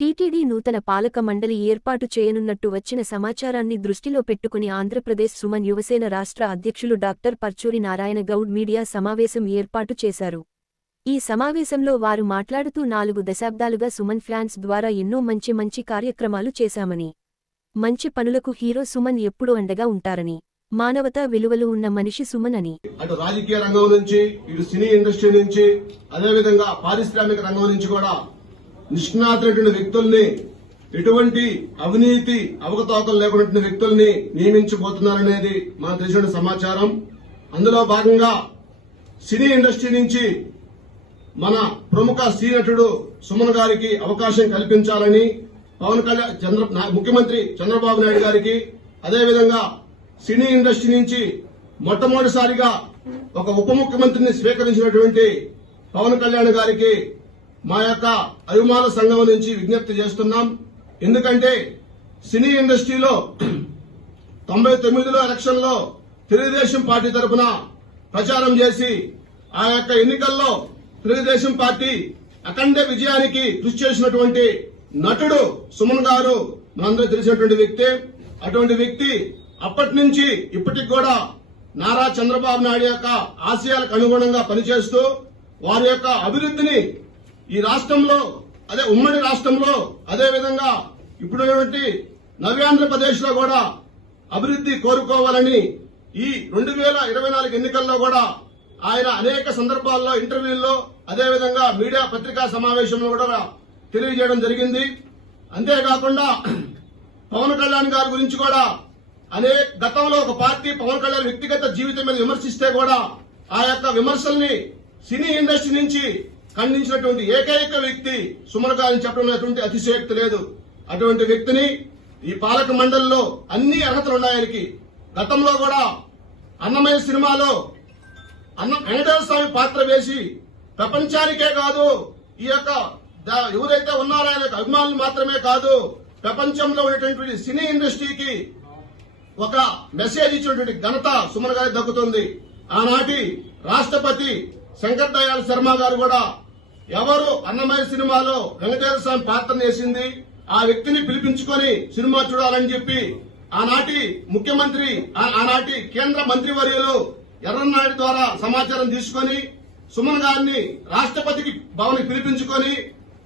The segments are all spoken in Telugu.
టీటీడీ నూతన పాలక మండలి ఏర్పాటు చేయనున్నట్టు వచ్చిన సమాచారాన్ని దృష్టిలో పెట్టుకుని ఆంధ్రప్రదేశ్ సుమన్ యువసేన రాష్ట్ర అధ్యక్షులు డాక్టర్ పర్చూరి నారాయణ గౌడ్ మీడియా సమావేశం ఏర్పాటు చేశారు. ఈ సమావేశంలో వారు మాట్లాడుతూ నాలుగు దశాబ్దాలుగా సుమన్ ఫ్యాన్స్ ద్వారా ఎన్నో మంచి మంచి కార్యక్రమాలు చేశామని మంచి పనులకు హీరో సుమన్ ఎప్పుడూ అండగా ఉంటారని మానవతా విలువలు ఉన్న మనిషి సుమన్ అని. అటు రాజకీయ రంగం నుంచి ఇటు సినీ ఇండస్ట్రీ నుంచి అదేవిధంగా పారిశ్రామిక రంగం నుంచి కూడా నిష్ణాతులైన వ్యక్తుల్ని ఎటువంటి అవినీతి అవకతవకలు లేకుండా వ్యక్తుల్ని నియమించబోతున్నారనేది మన తెలిసిన సమాచారం. అందులో భాగంగా సినీ ఇండస్ట్రీ నుంచి మన ప్రముఖ శ్రీ నటుడు సుమన్ గారికి అవకాశం కల్పించాలని పవన్ కళ్యాణ్ చంద్ర నా- ముఖ్యమంత్రి చంద్రబాబు నాయుడు గారికి అదేవిధంగా సినీ ఇండస్ట్రీ నుంచి మొట్టమొదటిసారిగా ఒక ఉప ముఖ్యమంత్రిని స్వీకరించినటువంటి పవన్ కళ్యాణ్ గారికి మా యొక్క అభిమాన సంఘం నుంచి విజ్ఞప్తి చేస్తున్నాం. ఎందుకంటే సినీ ఇండస్ట్రీలో తొంభై తొమ్మిదిలో ఎలక్షన్లో తెలుగుదేశం పార్టీ తరఫున ప్రచారం చేసి ఆ యొక్క ఎన్నికల్లో తెలుగుదేశం పార్టీ అఖండ విజయానికి కృషి చేసినటువంటి నటుడు సుమన్ గారు మనందరూ తెలిసినటువంటి వ్యక్తి. అటువంటి వ్యక్తి అప్పటి నుంచి ఇప్పటికి కూడా నారా చంద్రబాబు నాయుడు యొక్క ఆశయాలకు అనుగుణంగా పనిచేస్తూ వారి యొక్క అభివృద్ధిని ఈ రాష్ట్రంలో అదే ఉమ్మడి రాష్ట్రంలో అదే విధంగా ఇప్పుడున్నటువంటి నవ్యాంధ్రప్రదేశ్లో కూడా అభివృద్ధి కోరుకోవాలని ఈ రెండు వేల ఇరవై నాలుగు ఎన్నికల్లో కూడా ఆయన అనేక సందర్భాల్లో ఇంటర్వ్యూల్లో అదేవిధంగా మీడియా పత్రికా సమావేశంలో కూడా తెలియజేయడం జరిగింది. అంతేకాకుండా పవన్ కళ్యాణ్ గారి గురించి కూడా అనే గతంలో ఒక పార్టీ పవన్ కళ్యాణ్ వ్యక్తిగత జీవితం మీద విమర్శిస్తే కూడా ఆ యొక్క విమర్శల్ని సినీ ఇండస్ట్రీ నుంచి ఖండించినటువంటి ఏకైక వ్యక్తి సుమన్ గారిని చెప్పడం అటువంటి అతిశయోక్తి లేదు. అటువంటి వ్యక్తిని ఈ పాలక మండలిలో అన్ని అర్హతలు ఉన్నాయనికి. గతంలో కూడా అన్నమయ్య సినిమాలో అన్న వెంకటేశ్వర స్వామి పాత్ర వేసి ప్రపంచానికే కాదు ఈ యొక్క ఎవరైతే ఉన్నారో ఆయన అభిమానులు మాత్రమే కాదు ప్రపంచంలో ఉన్నటువంటి సినీ ఇండస్ట్రీకి ఒక మెసేజ్ ఇచ్చినటువంటి ఘనత సుమన్ గారికి దక్కుతుంది. ఆనాటి రాష్ట్రపతి శంకర్ దయాళ్ శర్మ గారు కూడా ఎవరు అన్నమయ్య సినిమాలో వెంకటేశ్వర స్వామి పాత్ర వేసింది ఆ వ్యక్తిని పిలిపించుకొని సినిమా చూడాలని చెప్పి ఆనాటి ముఖ్యమంత్రి ఆ- ఆనాటి కేంద్ర మంత్రి వర్యులు ఎర్రన్నాయుడు ద్వారా సమాచారం తీసుకొని సుమన్ గారిని రాష్ట్రపతికి భవన్ పిలిపించుకొని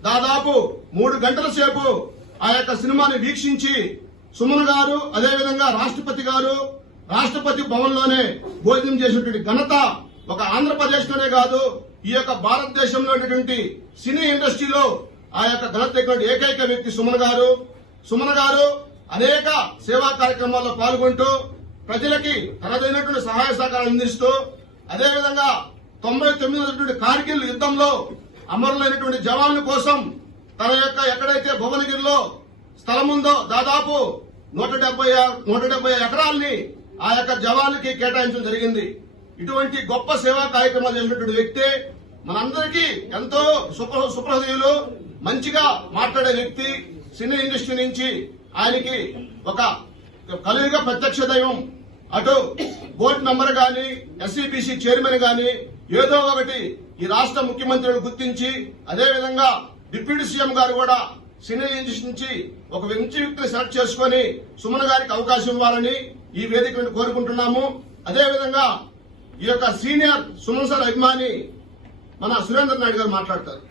దాదాపు మూడు గంటల సేపు ఆ యొక్క సినిమాని వీక్షించి సుమన్ గారు అదేవిధంగా రాష్ట్రపతి గారు రాష్ట్రపతి భవన్లోనే భోజనం చేసినటువంటి ఘనత ఒక ఆంధ్రప్రదేశ్లోనే కాదు ఈ యొక్క భారతదేశంలో ఉన్నటువంటి సినీ ఇండస్ట్రీలో ఆ యొక్క ఘనత ఏకైక వ్యక్తి సుమన్ గారు. సుమన్ గారు అనేక సేవా కార్యక్రమాల్లో పాల్గొంటూ ప్రజలకి తనదైనటువంటి సహాయ సహకారాలు అందిస్తూ అదేవిధంగా తొంభై తొమ్మిది కార్గిల్ యుద్ధంలో అమరులైనటువంటి జవాన్ల కోసం తన యొక్క ఎక్కడైతే భువనగిరిలో స్థలం ఉందో దాదాపు నూట డెబ్బై నూట డెబ్బై ఎకరాల్ని ఆ యొక్క జవాన్లకి కేటాయించడం జరిగింది. ఇటువంటి గొప్ప సేవా కార్యక్రమాలు చేసినటువంటి వ్యక్తి మనందరికీ ఎంతో సుప్ర సుప్రహృదయులు మంచిగా మాట్లాడే వ్యక్తి సినీ ఇండస్ట్రీ నుంచి ఆయనకి ఒక కలియుగ ప్రత్యక్ష దైవం అటు బోర్డు మెంబర్ గాని ఎస్సీబీసీ చైర్మన్ గాని ఏదో ఒకటి ఈ రాష్ట్ర ముఖ్యమంత్రులు గుర్తించి అదేవిధంగా డిప్యూటీ సీఎం గారు కూడా సినీ ఇండస్ట్రీ నుంచి ఒక మంచి వ్యక్తిని సెలెక్ట్ చేసుకుని సుమన్ గారికి అవకాశం ఇవ్వాలని ఈ వేదిక కోరుకుంటున్నాము. అదేవిధంగా ఈ యొక్క సీనియర్ సుమన్ సార్ అభిమాని మన సురేంద్ర నాయుడు గారు మాట్లాడతారు.